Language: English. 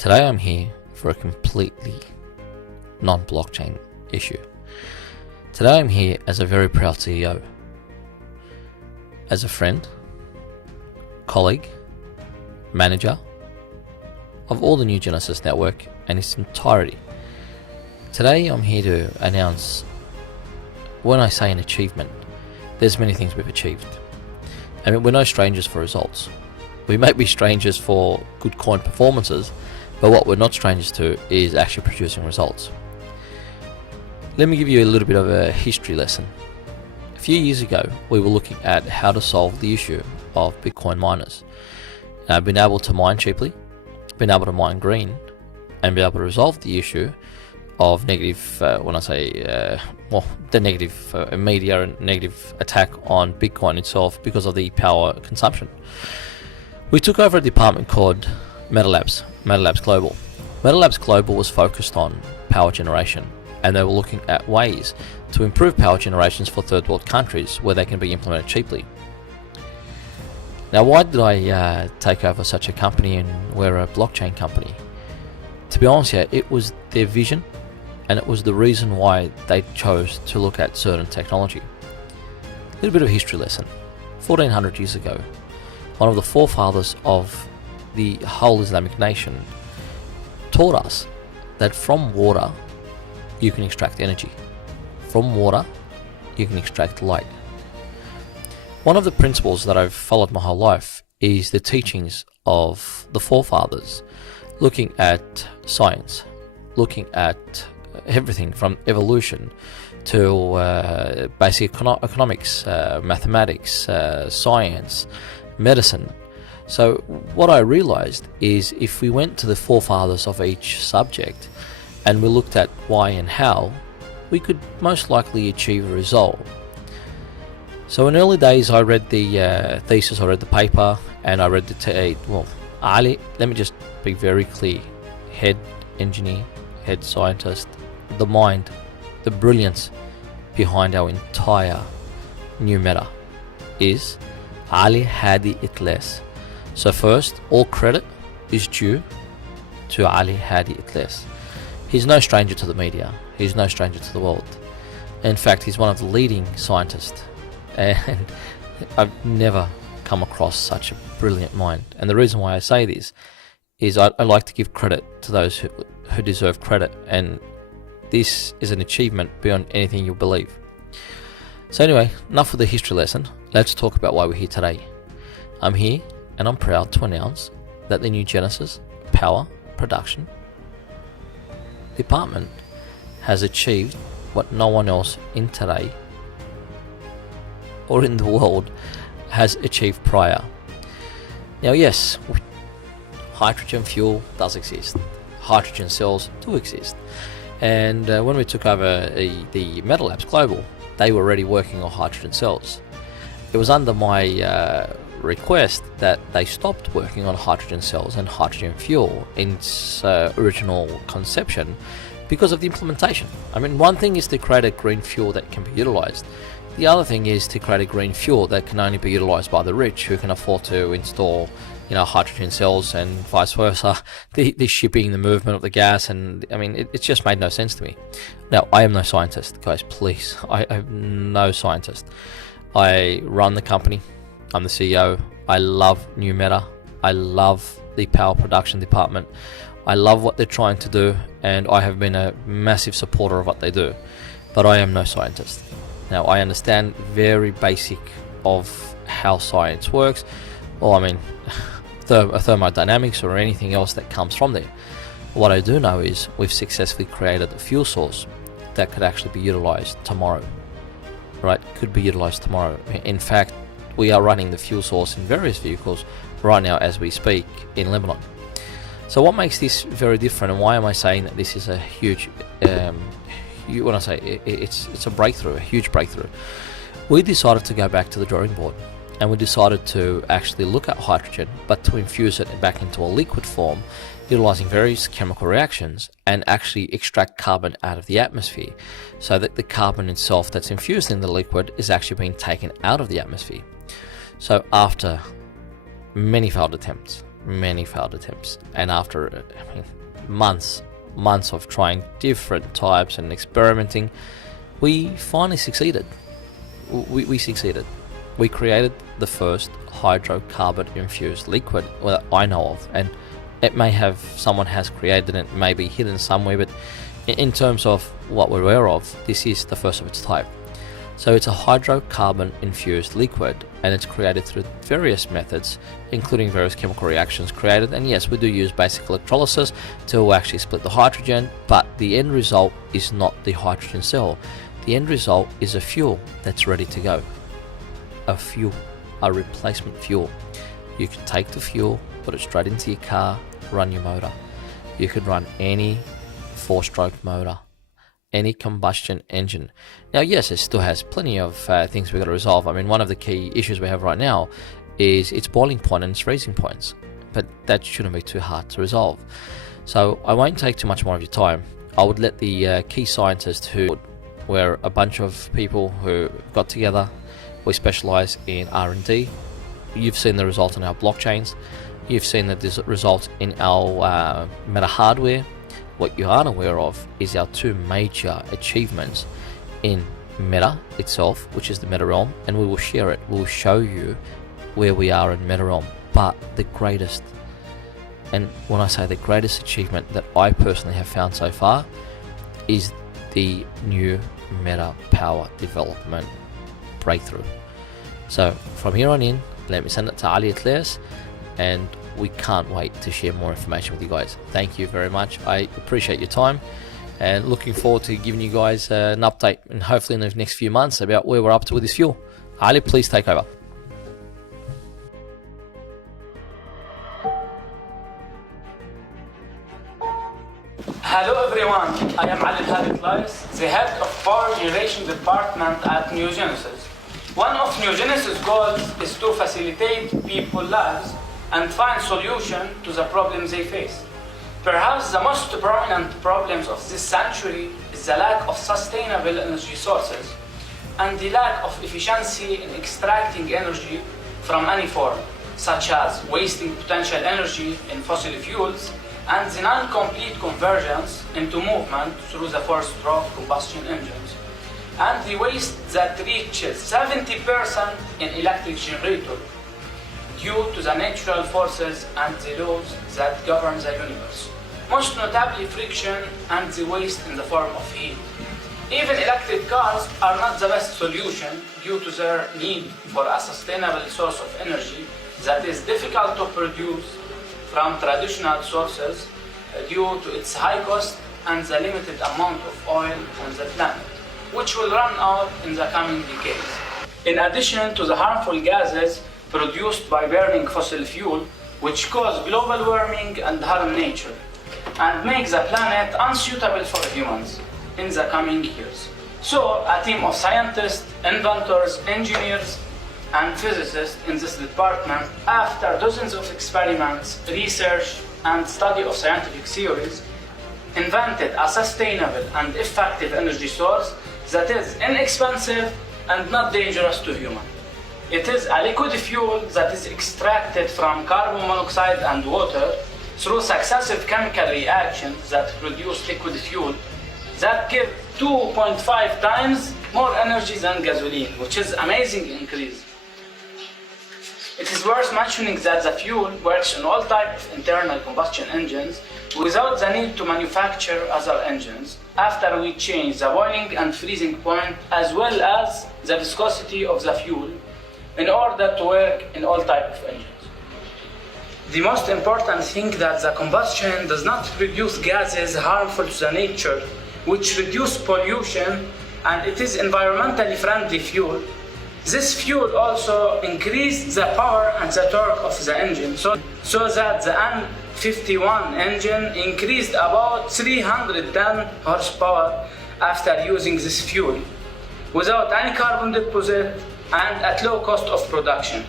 Today I'm here for a completely non-blockchain issue. Today I'm here as a very proud CEO, as a friend, colleague, manager of all the New Genesis network and its entirety. Today I'm here to announce, when I say an achievement, there's many things we've achieved. I mean, we're no strangers for results. We may be strangers for good coin performances, but what we're not strangers to is actually producing results. Let me give you a little bit of a history lesson. A few years ago, we were looking at how to solve the issue of Bitcoin miners. Being able to mine cheaply, being able to mine green, and be able to resolve the issue of negative, the negative media and negative attack on Bitcoin itself because of the power consumption. We took over a department called NuMeta Labs Global. NuMeta Labs Global was focused on power generation, and they were looking at ways to improve power generations for third world countries where they can be implemented cheaply. Now, why did I take over such a company, and we're a blockchain company? To be honest here, it was their vision, and it was the reason why they chose to look at certain technology. A little bit of a history lesson. 1400 years ago, one of the forefathers of the whole Islamic nation taught us that from water you can extract energy. From water you can extract light. One of the principles that I've followed my whole life is the teachings of the forefathers, looking at science, looking at everything from evolution to basic economics, mathematics, science, medicine. So what I realized is if we went to the forefathers of each subject and we looked at why and how, we could most likely achieve a result. So in early days I read the thesis, I read the paper, and I read Ali, let me just be very clear, head engineer, head scientist, the mind, the brilliance behind our entire NuMeta is Ali Hadi Itles. So first, all credit is due to Ali Hadi Itles. He's no stranger to the media. He's no stranger to the world. In fact, he's one of the leading scientists, and I've never come across such a brilliant mind. And the reason why I say this is I like to give credit to those who deserve credit, and this is an achievement beyond anything you'll believe. So anyway, enough of the history lesson. Let's talk about why we're here today. I'm here and I'm proud to announce that the New Genesis Power Production Department has achieved what no one else in today or in the world has achieved prior. Now yes, hydrogen fuel does exist. Hydrogen cells do exist. And when we took over the NuMeta Labs Global, they were already working on hydrogen cells. It was under my request that they stopped working on hydrogen cells and hydrogen fuel in its original conception because of the implementation. I mean, one thing is to create a green fuel that can be utilized. The other thing is to create a green fuel that can only be utilized by the rich who can afford to install, hydrogen cells, and vice versa. The shipping, the movement of the gas, and I mean, it just made no sense to me. Now, I am no scientist, guys, please. I'm no scientist. I run the company. I'm the CEO. I love NuMeta. I love the power production department. I love what they're trying to do, and I have been a massive supporter of what they do. But I am no scientist. Now, I understand very basic of how science works, or I mean, thermodynamics or anything else that comes from there. What I do know is we've successfully created a fuel source that could actually be utilized tomorrow. Right? Could be utilized tomorrow. In fact, we are running the fuel source in various vehicles right now as we speak in Lebanon. So what makes this very different, and why am I saying that this is a huge, when I say it's a breakthrough, a huge breakthrough? We decided to go back to the drawing board, and we decided to actually look at hydrogen, but to infuse it back into a liquid form, utilizing various chemical reactions, and actually extract carbon out of the atmosphere, so that the carbon itself that's infused in the liquid is actually being taken out of the atmosphere. So after many failed attempts, many failed attempts, and after months of trying different types and experimenting, we finally succeeded. We succeeded. We created the first hydrocarbon infused liquid that I know of, and it may have, someone has created it, may be hidden somewhere, but in terms of what we're aware of, this is the first of its type. So it's a hydrocarbon infused liquid, and it's created through various methods, including various chemical reactions created. And yes, we do use basic electrolysis to actually split the hydrogen, but the end result is not the hydrogen cell. The end result is a fuel that's ready to go. A replacement fuel. You can take the fuel, put it straight into your car, run your motor. You could run any 4-stroke motor, any combustion engine. Now, yes, it still has plenty of things we've got to resolve. I mean, one of the key issues we have right now is its boiling point and its freezing points, but that shouldn't be too hard to resolve. So I won't take too much more of your time. I would let the key scientists, who were a bunch of people who got together, we specialize in R&D. You've seen the result in our blockchains. You've seen the result in our meta hardware. What you aren't aware of is our two major achievements in meta itself, which is the meta realm, and we will share it. We'll show you where we are in meta realm. But the greatest, and when I say the greatest achievement that I personally have found so far, is the new meta power development breakthrough. So from here on in, let me send it to Ali Atlas, and we can't wait to share more information with you guys. Thank you very much. I appreciate your time, and looking forward to giving you guys an update, and hopefully in the next few months, about where we're up to with this fuel. Ali, please take over. Hello everyone, I am Ali Atlas, the head of Power Generation Department at NuGenesis. One of NuGenesis' goals is to facilitate people's lives and find solutions to the problems they face. Perhaps the most prominent problems of this century is the lack of sustainable energy sources and the lack of efficiency in extracting energy from any form, such as wasting potential energy in fossil fuels and the non-complete convergence into movement through the 4-stroke combustion engines, and the waste that reaches 70% in electric generators due to the natural forces and the laws that govern the universe, most notably friction and the waste in the form of heat. Even electric cars are not the best solution due to their need for a sustainable source of energy that is difficult to produce from traditional sources due to its high cost and the limited amount of oil on the planet, which will run out in the coming decades. In addition to the harmful gases produced by burning fossil fuel, which cause global warming and harm nature, and make the planet unsuitable for humans in the coming years. So, a team of scientists, inventors, engineers, and physicists in this department, after dozens of experiments, research, and study of scientific theories, invented a sustainable and effective energy source that is inexpensive and not dangerous to humans. It is a liquid fuel that is extracted from carbon monoxide and water through successive chemical reactions that produce liquid fuel that give 2.5 times more energy than gasoline, which is an amazing increase. It is worth mentioning that the fuel works on all types of internal combustion engines without the need to manufacture other engines after we change the boiling and freezing point as well as the viscosity of the fuel in order to work in all types of engines. The most important thing that the combustion does not produce gases harmful to the nature, which reduce pollution, and it is environmentally friendly fuel. This fuel also increased the power and the torque of the engine, so that the N51 engine increased about 310 horsepower after using this fuel, without any carbon deposit and at low cost of production.